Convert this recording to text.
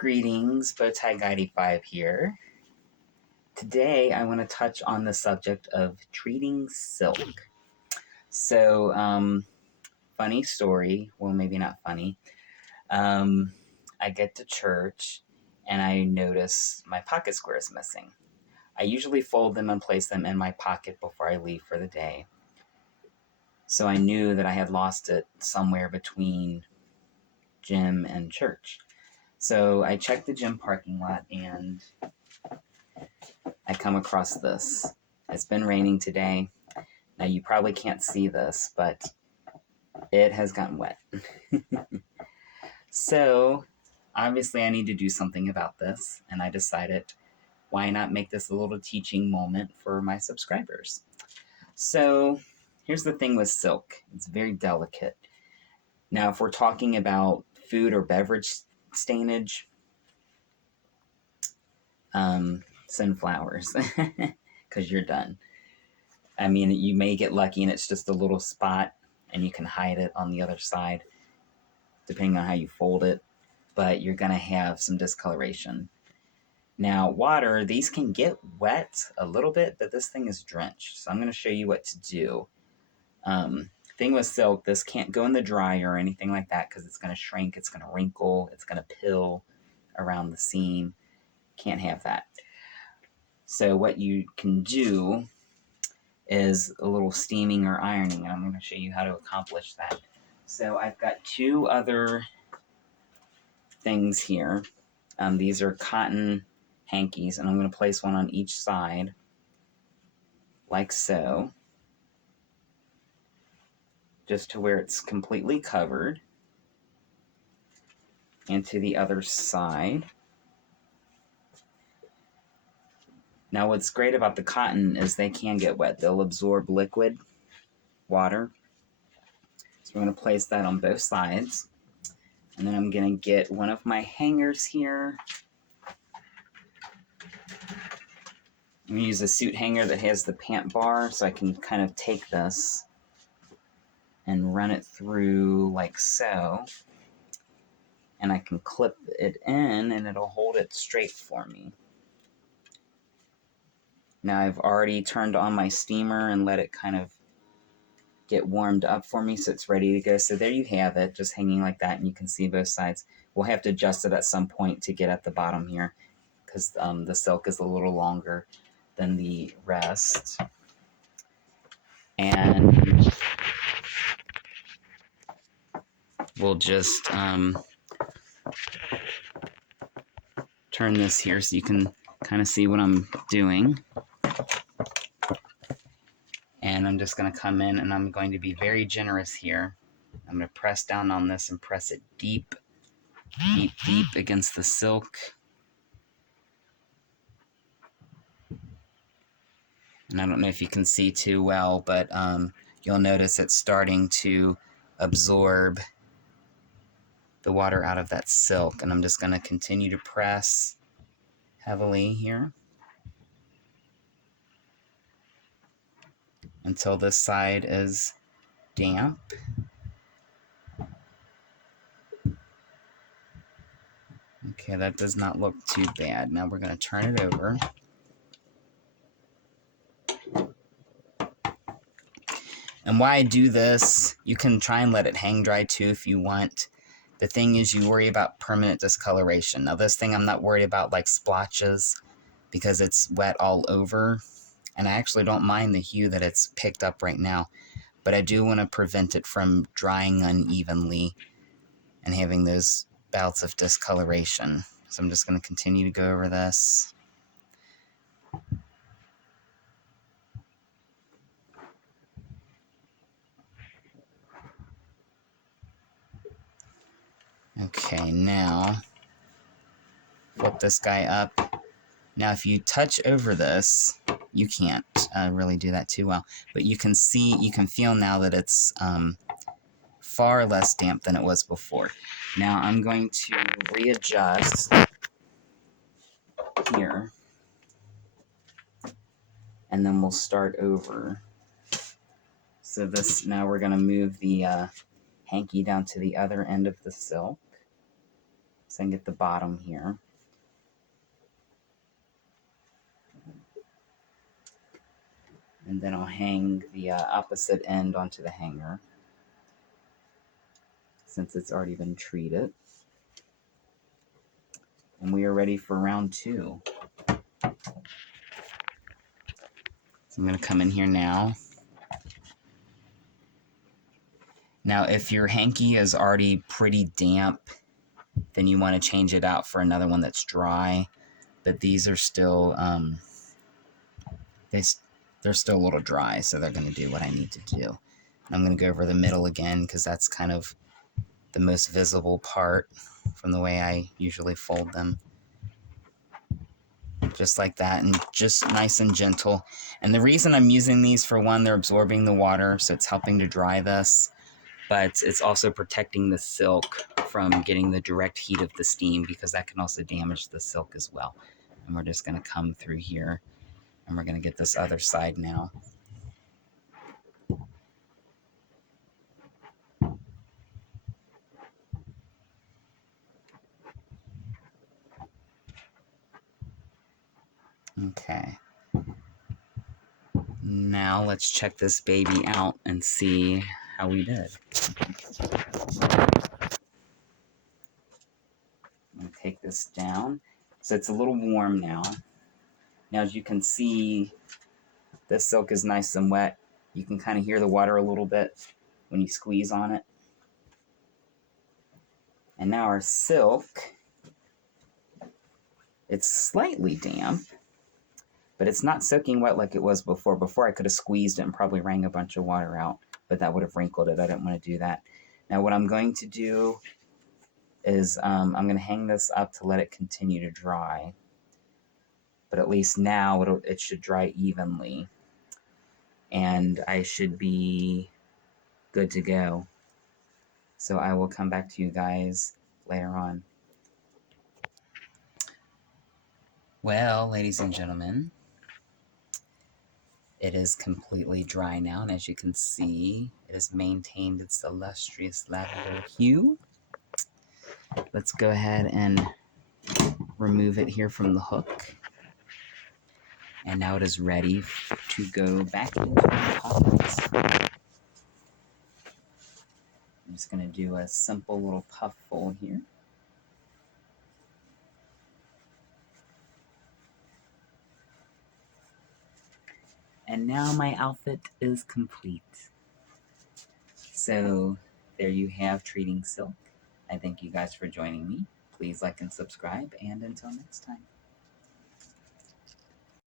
Greetings, Bowtie Guy 85 here. Today I want to touch on the subject of treating silk. So, funny story, well maybe not funny. I get to church and I notice my pocket square is missing. I usually fold them and place them in my pocket before I leave for the day. So I knew that I had lost it somewhere between gym and church. So I checked the gym parking lot and I come across this. It's been raining today. Now you probably can't see this, but it has gotten wet. So obviously I need to do something about this, and I decided why not make this a little teaching moment for my subscribers. So here's the thing with silk. It's very delicate. Now if we're talking about food or beverage stainage, send flowers because you're done. I mean, you may get lucky and it's just a little spot and you can hide it on the other side depending on how you fold it, but you're going to have some discoloration. Now, water, these can get wet a little bit, but this thing is drenched. So I'm going to show you what to do. Thing with silk, this can't go in the dryer or anything like that because it's going to shrink, it's going to wrinkle, it's going to pill around the seam. Can't have that. So what you can do is a little steaming or ironing, and I'm going to show you how to accomplish that. So I've got two other things here. These are cotton hankies, and I'm going to place one on each side, like so, just to where it's completely covered, and to the other side. Now what's great about the cotton is they can get wet. They'll absorb liquid, water. So we're going to place that on both sides. And then I'm going to get one of my hangers here. I'm going to use a suit hanger that has the pant bar so I can kind of take this and run it through like so. And I can clip it in and it'll hold it straight for me. Now I've already turned on my steamer and let it kind of get warmed up for me so it's ready to go. So there you have it, just hanging like that, and you can see both sides. We'll have to adjust it at some point to get at the bottom here because the silk is a little longer than the rest. And we'll just turn this here so you can kind of see what I'm doing. And I'm just going to come in and I'm going to be very generous here. I'm going to press down on this and press it deep, deep, deep against the silk. And I don't know if you can see too well, but you'll notice it's starting to absorb the water out of that silk. And I'm just going to continue to press heavily here until this side is damp. Okay, that does not look too bad. Now we're going to turn it over. And why I do this, you can try and let it hang dry too if you want. The thing is, you worry about permanent discoloration. Now this thing I'm not worried about like splotches because it's wet all over. And I actually don't mind the hue that it's picked up right now. But I do want to prevent it from drying unevenly and having those bouts of discoloration. So I'm just going to continue to go over this. Okay, now flip this guy up. Now if you touch over this, you can't really do that too well, but you can see, you can feel now that it's far less damp than it was before. Now I'm going to readjust here, and then we'll start over. So this, now we're going to move the hanky down to the other end of the silk. so I can get the bottom here. And then I'll hang the opposite end onto the hanger, since it's already been treated. And we are ready for round 2. So I'm going to come in here now. Now, if your hanky is already pretty damp, then you want to change it out for another one that's dry. But these are still, they're still a little dry, so they're going to do what I need to do. I'm going to go over the middle again, because that's kind of the most visible part from the way I usually fold them. Just like that, and just nice and gentle. And the reason I'm using these, for one, they're absorbing the water, so it's helping to dry this, but it's also protecting the silk from getting the direct heat of the steam, because that can also damage the silk as well. And we're just going to come through here, and we're going to get this other side now. Okay. Now let's check this baby out and see how we did. I'm going to take this down. So it's a little warm now. Now, as you can see, this silk is nice and wet. You can kind of hear the water a little bit when you squeeze on it. And now our silk, it's slightly damp, but it's not soaking wet like it was before. Before, I could have squeezed it and probably wrung a bunch of water out, but that would have wrinkled it. I didn't want to do that. Now, what I'm going to do is I'm going to hang this up to let it continue to dry. But at least now it should dry evenly. And I should be good to go. So I will come back to you guys later on. Well, ladies and gentlemen, it is completely dry now, and as you can see, it has maintained its illustrious lavender hue. Let's go ahead and remove it here from the hook. And now it is ready to go back into the pot. I'm just going to do a simple little puff full here. And now my outfit is complete. So there you have Treating Silk. I thank you guys for joining me. Please like and subscribe, and until next time.